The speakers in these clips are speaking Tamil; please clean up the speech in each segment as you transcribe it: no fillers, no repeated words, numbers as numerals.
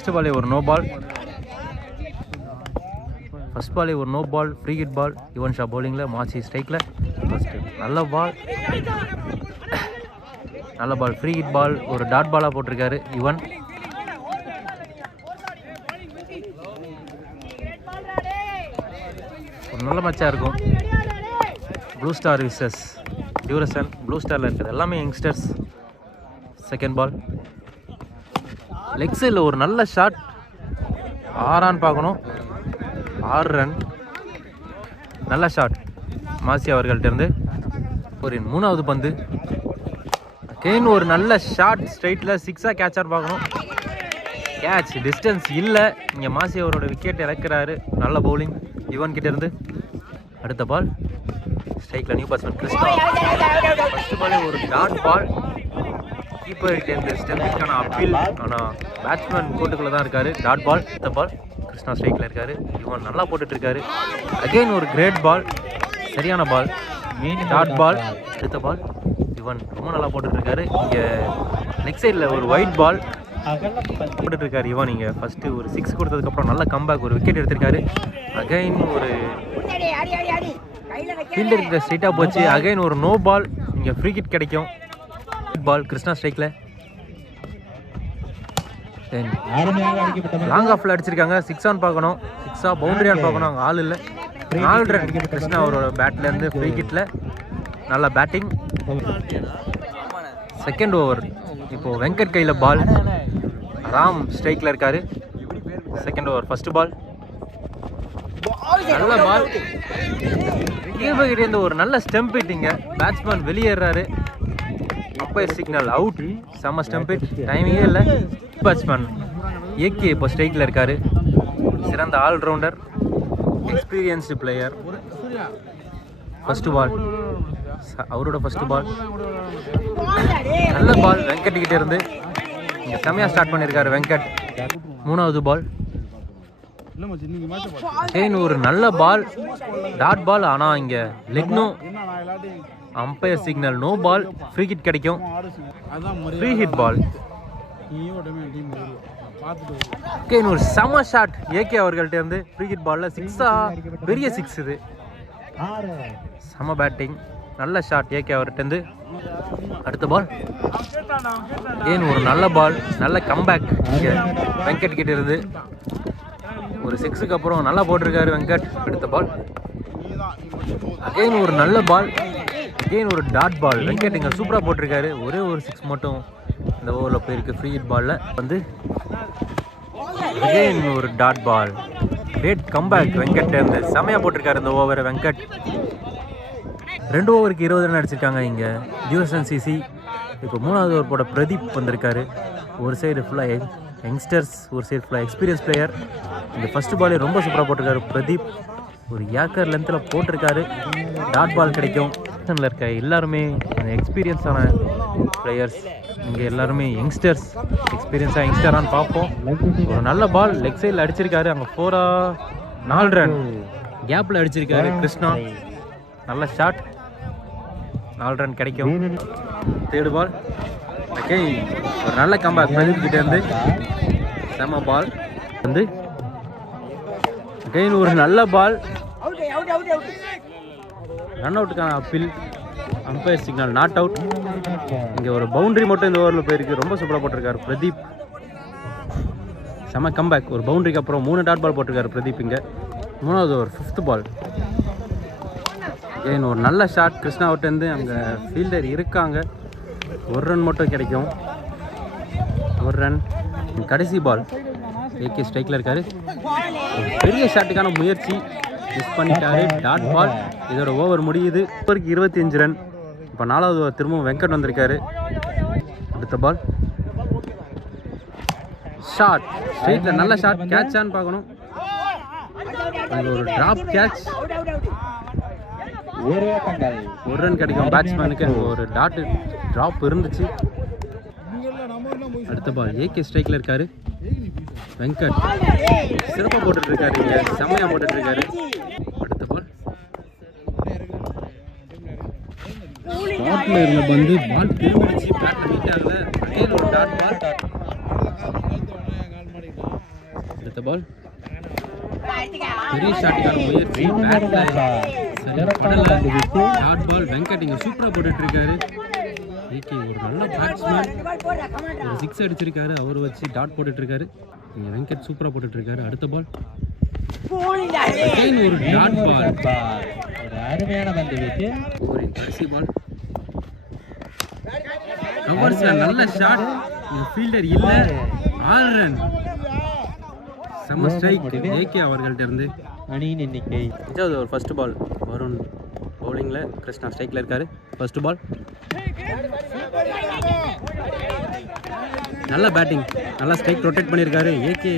ஃபஸ்ட்டு பாலே ஒரு நோ பால், ஃபஸ்ட் பாலே ஒரு no ball, free hit ball. Yuvan Shah பவுலிங்கில், மாசி ஸ்ட்ரைக்கில். ஃபஸ்ட்டு நல்ல பால், நல்ல பால், ஃப்ரீ ஹிட் பால். ஒரு டாட் பாலாக போட்டிருக்காரு யுவன். ஒரு நல்ல மேட்சாக இருக்கும். ப்ளூ ஸ்டார் விசஸ் டியூரசன். ப்ளூ ஸ்டாரில் இருக்கிறது எல்லாமே யங்ஸ்டர்ஸ். செகண்ட் பால், லெக் சைடில் ஒரு நல்ல ஷாட். 6 பார்க்கணும், 6 ரன். நல்ல ஷாட் மாசி அவர்கள்ட்டேருந்து. ஒரு 3வது பந்து, அகெயின் ஒரு நல்ல ஷாட் ஸ்ட்ரைட்டில் 6ஆக கேட்சான்னு பார்க்கணும். கேட்ச், டிஸ்டன்ஸ் இல்லை. இங்கே மாசி அவரோட விக்கெட் இறக்குறாரு. நல்ல பவுலிங் யுவன் கிட்டேருந்து. அடுத்த பால் ஸ்ட்ரைக்கில் நியூ பேட்ஸ்மேன் கிருஷ்ணா. ஃபஸ்ட்டு பாலே ஒரு டாட் பால். கீப்பர்கிட்டேருந்து ஸ்டெம்பிக்கான அப்பீல், ஆனால் பேட்ஸ்மேன் கோட்டுக்குள்ளே தான் இருக்கார். Dot ball. அடுத்த பால் கிருஷ்ணா ஸ்ட்ரைக்கில் இருக்கார். யுவன் நல்லா போட்டுட்ருக்காரு. அகெயின் ஒரு கிரேட் பால், சரியான பால், டாட் பால். அடுத்த பால் யுவன் ரொம்ப நல்லா போட்டுட்ருக்காரு. இங்கே லெக் சைடில் ஒரு ஒயிட் பால் போட்டுட்ருக்காரு யுவன். இங்கே ஃபஸ்ட்டு ஒரு 6 கொடுத்ததுக்கப்புறம் நல்ல கம்பேக், ஒரு விக்கெட் எடுத்திருக்காரு. அகைன் ஒரு ஃபீல்டர் கிட்ட ஸ்ட்ரைட்டாக போச்சு. அகைன் ஒரு நோ பால். இங்கே ஃப்ரீ கிட் கிடைக்கும். பால் கிருஷ்ணா ஸ்ட்ரைக்கில். லாங் ஆஃபில் அடிச்சிருக்காங்க. 6 ஆன் பார்க்கணும், 6ஆ பவுண்டரி ஆன் பார்க்கணும். அங்கே ஆள் இல்லை. 4 ரன் கிருஷ்ணா அவரோட பேட்லேருந்து ஃப்ரீ கிட்டில். நல்ல பேட்டிங். செகண்ட் ஓவர் இப்போது வெங்கட் கையில் பால். ராம் ஸ்ட்ரைக்கில் இருக்கார். செகண்ட் ஓவர் ஃபஸ்ட்டு பால், நல்ல பால். கீழ்பகிட்டேருந்து ஒரு நல்ல ஸ்டெம்ப் ஹிட்டிங்க. பேட்ஸ்மேன் வெளியேறாரு. Umpire signal out. செம்ம ஸ்டெம்ப் ஹிட், டைமிங்கே இல்லை. பேட்ஸ்மேன் ஏகே இப்போ ஸ்ட்ரைக்கில் இருக்கார். சிறந்த allrounder, experienced player. First ball அவரோட ஃபஸ்ட்டு பால், நல்ல பால் வெங்கட் இருந்து. இங்கே செமையாக ஸ்டார்ட் பண்ணியிருக்காரு வெங்கட். 3வது பால், ஒரு நல்ல பால், டாட் பால். ஆனால் இங்கே லெக்னோ umpire signal, no ball. Free hit கிடைக்கும். Free hit ball. ஒரு செம ஷாட் ஏகே அவர்கள்ட்ட இருந்து. ஃப்ரீ ஹிட் பாலில் 6ஆ, பெரிய 6 இது. செம பேட்டிங், நல்ல ஷாட் ஏகே அவர்கிட்டருந்து. அடுத்த பால் ஒரு நல்ல பால், நல்ல கம்பேக் இங்கே வெங்கட் கிட்ட இருந்து. ஒரு 6க்கு அப்புறம் நல்லா போட்டிருக்காரு வெங்கட். அடுத்த பால் அகைன் ஒரு நல்ல பால், அகைன் ஒரு டாட் பால். வெங்கட் இங்கே சூப்பராக போட்டிருக்காரு. ஒரே ஒரு 6 மட்டும் இந்த ஓவரில் போயிருக்கு. ஃப்ரீ ஹிட் பாலில் வந்து அகைன் ஒரு dot ball. Great comeback Venkat இருந்து. செமையாக போட்டிருக்காரு இந்த ஓவரை வெங்கட். 2 ஓவருக்கு 20 ரன் அடிச்சிருக்காங்க இங்கே டியூரசன் சிசி. இப்போ 3வது ஓவர் போட பிரதீப் வந்திருக்காரு. ஒரு சைடு ஃபுல்லாக யங்ஸ்டர்ஸ், ஒரு சைடு ஃபுல்லாக எக்ஸ்பீரியன்ஸ் பிளேயர். இந்த ஃபஸ்ட்டு பாலே ரொம்ப சூப்பராக போட்டிருக்காரு பிரதீப். ஒரு ஏக்கர் லென்த்தில் போட்டிருக்காரு. டாட் பால் கிடைக்கும். இருக்க எல்லாருமே எக்ஸ்பீரியன்ஸான பிளேயர்ஸ். இங்கே எல்லாருமே யங்ஸ்டர்ஸ், எக்ஸ்பீரியன்ஸாக யங்ஸ்டரான்னு பார்ப்போம். ஒரு நல்ல பால் லெக் சைடில் அடிச்சிருக்காரு. அங்கே 4 ரன் கேப்பில் அடிச்சிருக்காரு கிருஷ்ணா. நல்ல ஷாட், 4 ரன் கிடைக்கும். தேர்டு பால் ஓகே, ஒரு நல்ல கம்பேக் பிரதீப் கிட்டேருந்து. செம பால் வந்து அகைன் ஒரு நல்ல பால். ரன் அவுட்டுக்கான appeal, umpire signal not out. இங்கே ஒரு பவுண்டரி மட்டும் இந்த ஓவரில் போயிருக்கு. ரொம்ப சூப்பராக போட்டிருக்காரு பிரதீப். செம கம்பேக். ஒரு பவுண்டரிக்கு அப்புறம் 3 டாட் பால் போட்டிருக்காரு பிரதீப். இங்கே 3வது ஓவர் 5th பால். ஏன் ஒரு நல்ல ஷாட் கிருஷ்ணாவிட்டேருந்து. அங்கே ஃபீல்டர் இருக்காங்க. 1 ரன் மட்டும் கிடைக்கும். 1 ரன். கடைசி பால் ஏகே ஸ்ட்ரைக்கில் இருக்காரு. பெரிய ஷாட்டுக்கான முயற்சி மிஸ் பண்ணிட்டாரு. Dot ball. இதோட ஓவர் முடியுது. ஓவருக்கு 25 ரன். இப்போ 4வது ஓவர் திரும்பவும் வெங்கட் வந்திருக்காரு. அடுத்த பால் ஷாட் ஸ்ட்ரைட்டில், நல்ல ஷாட். கேட்சான்னு பார்க்கணும். அங்கே ஒரு ட்ராப் கேட்ச். 1 ரன் கிடைக்கும் பேட்ஸ்மேனுக்கு. ஒரு டாட் ட்ராப் இருந்துச்சு. அடுத்த பால் ஏகே ஸ்ட்ரைக்கில் இருக்காரு. வெங்கட் சிறப்பாக போட்டுட்ருக்காரு. இங்கே செம்மையாக போட்டுட்ருக்காரு. அடுத்த பால் ஸ்பாட்டில் இருந்த பந்து பால் திரும்பிடுச்சு. பேட்டில் மீட் ஆகல. அகைன் ஒரு டாட் பால். அடுத்த பால் பெரிய ஷாட்டுக்கான முயற்சி பேட்ல ஷார்ட் பால். வெங்கட் இங்க சூப்பரா போட்டுட்டு இருக்காரு. ஏகே ஒரு நல்ல பேட்ஸ்மேன், ஒரு 6 அடிச்சிருக்காரு. அவர் வச்சு டாட் போட்டுட்டு இருக்காரு. இங்க வெங்கட் சூப்பரா போட்டுட்டு இருக்காரு. அடுத்த பால் ஒரு டாட் பால், ஒரு அருமையான பந்து வீச்சு. ஒரு கடைசி பால் கவர்ஸ்ல நல்ல ஷாட். ஃபீல்டர் இல்ல, 6 ரன். செம ஸ்ட்ரைக் ஏகே அவர்கள்ட்ட இருந்து. அணியின் எண்ணிக்கை ஒரு ஃபர்ஸ்ட் பால் வருண் பவுலிங்ல, கிருஷ்ணா ஸ்ட்ரைக்ல இருக்காரு. ஃபர்ஸ்ட் பால் நல்ல பேட்டிங், நல்லா ஸ்ட்ரைக் ரொட்டேட் பண்ணியிருக்காரு. ஏகே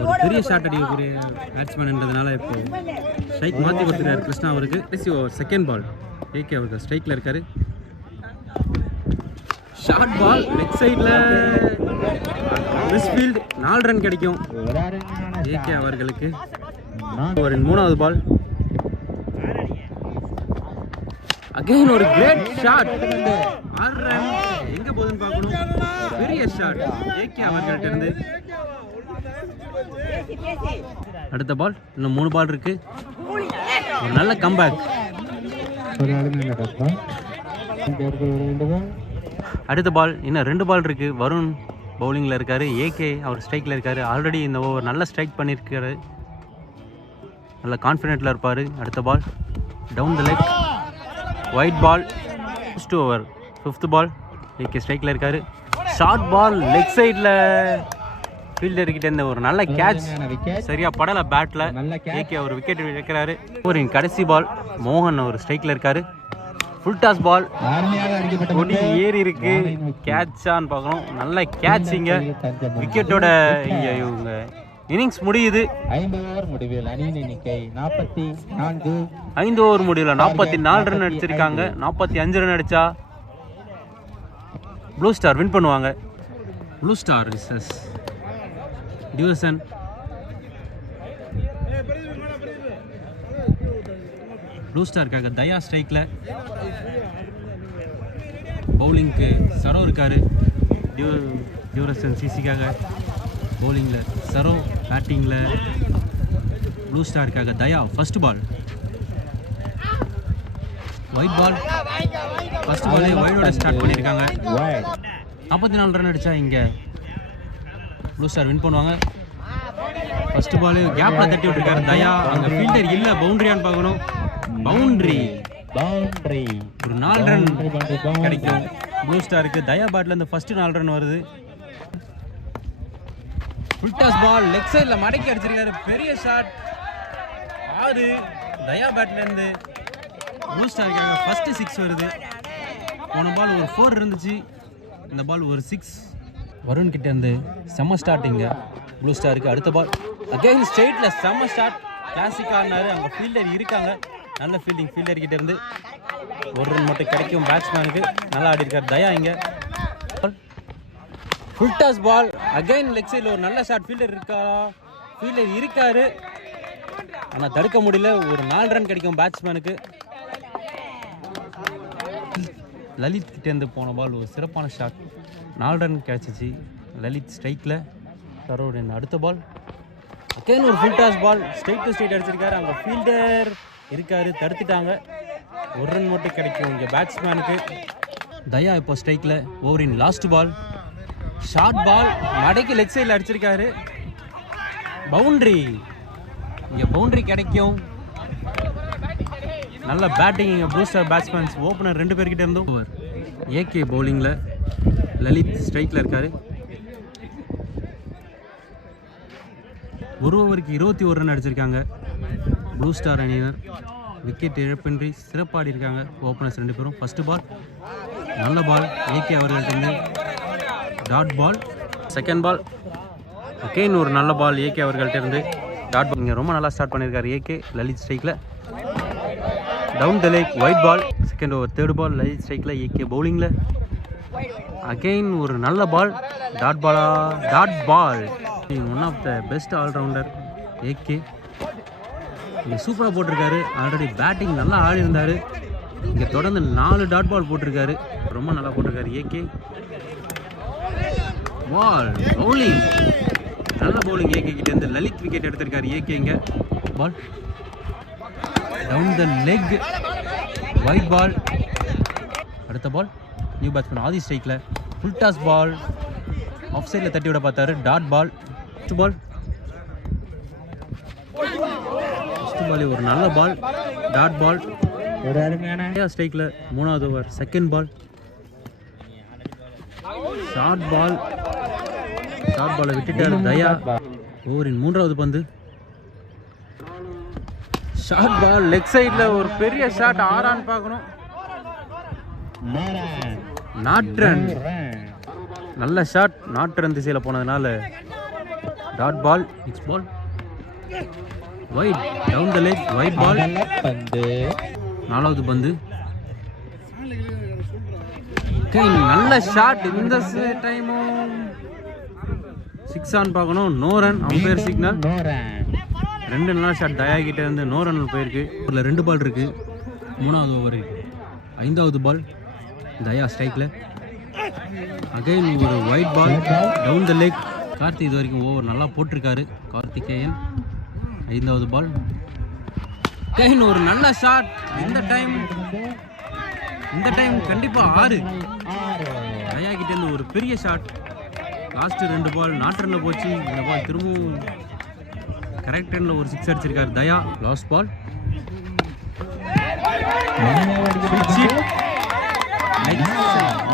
ஒரு பெரிய ஷாட் அடிக்கக்கூடிய பேட்ஸ்மேன்ன்றதுனால இப்போ ஸ்ட்ரைக் மாற்றி கொடுத்துருக்காரு கிருஷ்ணா அவருக்கு. செகண்ட் பால் ஏகே அவருக்கு ஸ்ட்ரைக்ல இருக்காரு. ஷார்ட் பால் லெக் சைடில் மிஸ்ஃபீல்ட், 4 ரன் கிடைக்கும் ஏகே அவர்களுக்கு. ஒரு 3வது பால் அகைன் ஒரு கிரேட் ஷாட், 6 ரன். எங்க போகுதுன்னு பார்க்கணும். பெரிய ஷாட் ஏகே அவர்கள்ட்ட இருந்து. அடுத்த பால் இன்னும் 3 பால் இருக்கு. ஒரு நல்ல கம்பேக். அடுத்த பால் இன்னும் 2 பால் இருக்கு. வருண் பவுலிங்கில் இருக்காரு, ஏகே அவர் ஸ்ட்ரைக்கில் இருக்காரு. ஆல்ரெடி இந்த ஓவர் நல்ல ஸ்ட்ரைக் பண்ணியிருக்காரு, நல்ல கான்ஃபிடென்ட்டில் இருப்பார். அடுத்த ball down the leg, wide ball. First over 5th ball, AK ஸ்ட்ரைக்கில் இருக்காரு. ஷார்ட் பால் லெக் சைடில் ஃபீல்டர்கிட்ட இருந்த ஒரு நல்ல கேட்ச், சரியா படலை பேட்டில். ஏகே அவர் விக்கெட் வைக்கிறாரு. ஓவரின் கடைசி பால் மோகன் அவர் ஸ்ட்ரைக்கில் இருக்காரு. ஃபுல் டாஸ் பால், கொடி ஏறி இருக்கு. கேட்சான்னு பார்க்கணும். நல்ல கேட்ச். இங்கே விக்கெட்டோட இங்கே இவங்க இன்னிங்ஸ் முடியுது. 5 ஓவர் முடிவில் அணியின் எண்ணிக்கை 44. 5 ஓவர் முடிவில் 44 ரன் அடிச்சிருக்காங்க. 45 ரன் அடிச்சா ப்ளூ ஸ்டார் வின் பண்ணுவாங்க. ப்ளூ ஸ்டார் விசஸ் டியூரசன். ப்ளூ ஸ்டாருக்காக தயா ஸ்ட்ரைக்கில், பவுலிங்க்கு சரோ இருக்காரு. டியூரசன் சிசிக்காக பவுலிங்கில் சரோ, பேட்டிங்கில் ப்ளூ ஸ்டாருக்காக Daya. First ball wide ball. First பாலே ஒயிடோட ஸ்டார்ட் பண்ணியிருக்காங்க. 44 ரன் அடித்தா இங்கே ப்ளூ ஸ்டார் வின் பண்ணுவாங்க. ஃபர்ஸ்ட் பால் கேப்பில் தட்டி விட்டுருக்காரு தயா. அங்கே ஃபீல்டர் இல்லை, பவுண்டரியான்னு பார்க்கணும். பவுண்டரி, ஒரு 4 ரன் கிடைக்கும் ப்ளூ ஸ்டாருக்கு. தயா பேட்ல இந்த ஃபர்ஸ்ட் 4 ரன் வருது. ஃபுல் டாஸ் பால் லெக் சைடில் மடக்கி அடிச்சிருக்காரு. பெரிய ஷாட், 6. தயா பேட்ல இருந்து ப்ளூ ஸ்டாருக்கு ஃபர்ஸ்ட் 6 வருது. போன பால் ஒரு 4 இருந்துச்சு, இந்த பால் ஒரு 6. வருண் கிட்ட இருந்து செம்ம ஸ்டார்டிங்க ப்ளூ ஸ்டாருக்கு. அடுத்த பால் அகைன் ஸ்ட்ரெயிட்ல செம்ம ஸ்டார்ட், கிளாசிக் ஆடினாரு. அங்கே ஃபீல்டர் இருக்காங்க, நல்ல ஃபீல்டிங். ஃபீல்டர் கிட்ட இருந்து 1 ரன் மட்டும் கிடைக்கும் பேட்ஸ்மேனுக்கு. நல்லா ஆடி இருக்காரு தயா. இங்க full toss ball again leg சைடில் ஒரு நல்ல ஷாட். ஃபீல்டர் இருக்காரு, ஆனால் தடுக்க முடியல. ஒரு 4 ரன் கிடைக்கும் பேட்ஸ்மேனுக்கு. லலித் கிட்டேருந்து போன பால் ஒரு சிறப்பான ஷாட், 4 ரன் கிடைச்சிச்சு லலித் ஸ்ட்ரைக்கில். சரோடன் அடுத்த பால் அகைன் ஒரு full toss ball, straight to straight அடிச்சிருக்காரு. அங்கே ஃபீல்டர் இருக்காரு, தடுத்துட்டாங்க. 1 ரன் மட்டும் கிடைக்கும் இங்கே பேட்ஸ்மேனுக்கு. தயா இப்போ ஸ்ட்ரைக்கில். ஓவரின் லாஸ்ட் பால் ஷார்ட் பால், மடக்கி லெக் சைடில் அடிச்சிருக்காரு. பவுண்டரி, இங்கே பவுண்டரி கிடைக்கும். நல்ல பேட்டிங் இங்கே ப்ளூ ஸ்டார் பேட்ஸ்மேன்ஸ். ஓப்பனர் 2 பேர்கிட்ட இருந்தும். ஓவர் ஏகே பவுலிங்கில், லலித் ஸ்ட்ரைக்கில் இருக்காரு. ஒரு ஓவருக்கு 21 ரன் அடிச்சிருக்காங்க ப்ளூ ஸ்டார் அணியினர். விக்கெட் இழப்பின்றி சிறப்பாடி இருக்காங்க ஓப்பனர்ஸ் 2 பேரும். ஃபர்ஸ்ட் பால் நல்ல பால், ஏகே அவர்கள்ட்ட dot ball. Second ball again ஒரு நல்ல பால், ஏகே அவர்கள்ட்ட இருந்து டாட் பால். இங்கே ரொம்ப நல்லா ஸ்டார்ட் பண்ணியிருக்காரு ஏகே. லலித் ஸ்ட்ரைக்கில் down the leg, wide ball. Second over 3rd ball Lalit ஸ்ட்ரைக்கில், ஏகே பவுலிங்கில். அகைன் ஒரு நல்ல ball, dot ball. One of the best allrounder AK. இங்கே சூப்பராக போட்டிருக்காரு. ஆல்ரெடி பேட்டிங் நல்லா ஆடி இருந்தார். இங்கே தொடர்ந்து 4 டாட் பால் போட்டிருக்காரு, ரொம்ப நல்லா போட்டிருக்காரு ஏகே. பால் பவுலிங் நல்ல பவுலிங் ஏகே கிட்ட இருந்து லலித் விக்கெட் எடுத்திருக்காரு ஏகேங்க. பால் டவுன் த லெக், ஒயிட் பால். அடுத்த பால் நியூ பேட்ஸ்மேன் ஆதி ஸ்ட்ரைக்கில் ஃபுல் டாஸ் பால், ஆஃப் சைடில் தட்டி விட பார்த்தாரு. Dot ball. ஃபஸ்ட் பால் ஒரு நல்ல பால், டாட் பால். ஒரு அருமையான ஸ்ட்ரைக்கில் 3வது over second ball, short ball. Short பாலை விட்டுட்டாரு தயா. ஓவரின் 3வது பந்து, ஷார்ட் பால் லெக் சைடில் ஒரு பெரிய ஷாட். ஆறான்னு பார்க்கணும். நாட் ரன், நல்ல ஷாட். நாட் ரன் திசையில் போனதுனால dot ball. Next ball wide, down the leg, wide ball. பந்து 4வது பந்து, நல்ல ஷாட். இந்த டைமும் 6 ஆன் பார்க்கணும். No run, umpire signal. 2 நல்ல ஷாட் தயா கிட்ட இருந்து. நோ ரன் போயிருக்கு. இதில் 2 பால் இருக்கு. 3வது ஓவர் 5வது பால், தயா ஸ்ட்ரைக்கில். அகைன் ஒரு wide ball, down the leg. Karthik இது வரைக்கும் ஓவர் நல்லா போட்டிருக்காரு. கார்த்திகேயன் 5வது பால், அகைன் ஒரு நல்ல ஷாட். இந்த டைம் கண்டிப்பாக 6. தயா கிட்ட இருந்து ஒரு பெரிய ஷாட். லாஸ்ட் 2 பால் நாட் ரன்ல போச்சு. இந்த பால் திரும்பவும் கரெக்ட் ரன்ல ஒரு 6 அடிச்சிருக்காரு தயா. லாஸ்ட் பால்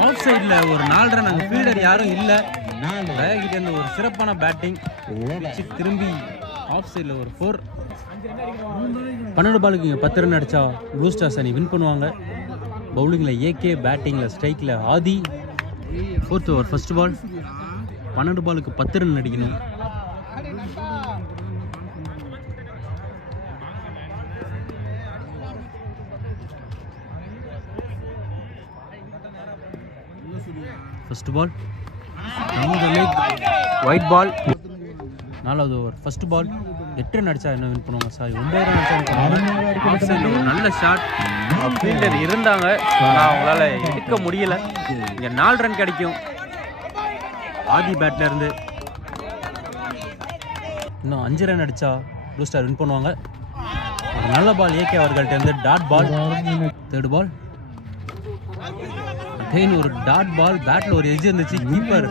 ஆஃப் சைடில் ஒரு 4 ரன். அங்கே ஃபீல்டர் யாரும் இல்லை. தயா கிட்ட இருந்து ஒரு சிறப்பான பேட்டிங். திரும்பி ஆஃப் சைடில் ஒரு 4. 12 பாலுக்கு இங்கே 10 ரன் அடித்தா ப்ளூ ஸ்டார்ஸ் அணி வின் பண்ணுவாங்க. பவுலிங்கில் ஏகே, பேட்டிங்கில் ஸ்ட்ரைக்கில் ஆதி. 4th ஓவர் ஃபர்ஸ்ட் பால், 12 பாலுக்கு 10 ரன் அடிக்கணும். ஃபர்ஸ்ட் பால் ஒயிட் பால். 4வது ஓவர் ஃபர்ஸ்ட் பால், 8 ரன் அடிச்சா என்ன வின் பண்ணுவாங்க? சாரி 9 ரன் அடிச்சா. ஒரு நல்ல ஷாட். ஃபீல்டர் இருந்தாங்க, ஆனால் அவங்களால எடுக்க முடியல. இங்கே 4 ரன் கிடைக்கும் ஆதி பேட்ல இருந்து. இன்னும் 5 ரன் அடிச்சா ப்ளூ ஸ்டார் வின் பண்ணுவாங்க. ஒரு நல்ல பால் ஏகே அவர்கள்ட்ட இருந்து, dot ball. 3rd ball again ஒரு டாட் பால். பேட்ல ஒரு எட்ஜ் இருந்துச்சு. கீப்பர்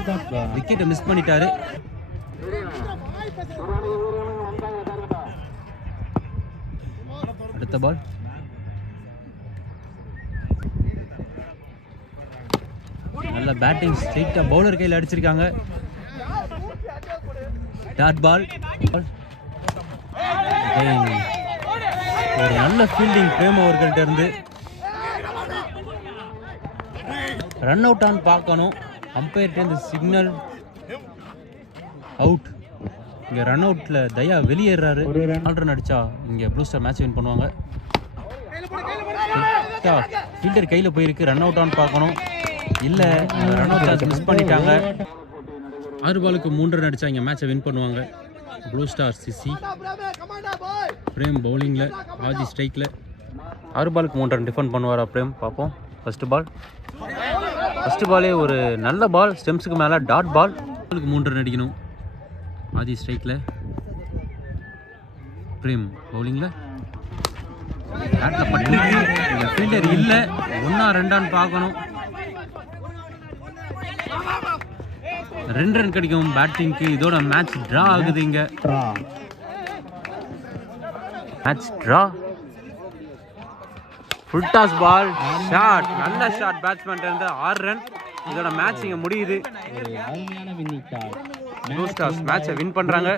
விக்கெட்டை மிஸ் பண்ணிட்டாரு. அடுத்த பால் நல்ல பேட்டிங், ஸ்ட்ரைட்டா பவுலர் கையில் அடிச்சிருக்காங்க. Dot ball. ஒரு நல்ல ஃபீல்டிங் பிரேம் அவர்கள்ட்ட இருந்து. ரன் அவுட் ஆன் பார்க்கணும். அம்பையர்கிட்ட சிக்னல் அவுட். இங்கே ரன் அவுட்டில் தயா வெளியேறாரு. 4 ரன் அடித்தா இங்கே ப்ளூ ஸ்டார் மேட்ச் வின் பண்ணுவாங்க. ஃபீல்டர் கையில் போயிருக்கு. ரன் அவுட் ஆன் பார்க்கணும். இல்லை, ரன் அவுட் சான்ஸ் மிஸ் பண்ணிட்டாங்க. 6 பாலுக்கு 3 ரன் அடித்தா இங்கே மேட்சை வின் பண்ணுவாங்க ப்ளூ ஸ்டார். சிசி பிரேம் பவுலிங்கில், ஆதி ஸ்ட்ரைக்கில். 6 பாலுக்கு 3 ரன் டிஃபெண்ட் பண்ணுவாரா பிரேம்? பார்ப்போம். ஃபர்ஸ்ட் பாலே ஒரு நல்ல பால், ஸ்டெம்ஸுக்கு மேலே டாட் பால். 3 ரன் அடிக்கணும். ஆதி ஸ்ட்ரைக்கில், பிரேம் பவுலிங்கில். பேட்டில் பட்டு ஃபீல்டர் இல்லை. 1ஆ 2ஆன்னு பார்க்கணும். 2 ரன் கிடைக்கும் பேட்டிங்க்கு. இதோட மேட்ச் ட்ரா ஆகுது. இங்கே match draw. Full toss ball, shot. நல்ல ஷாட் பேட்ஸ்மேன் இருந்து. 6 ரன். இதோட மேட்ச் இங்கே முடியுது. ப்ளூ ஸ்டார்ஸ் மேட்சை வின் பண்ணுறாங்க.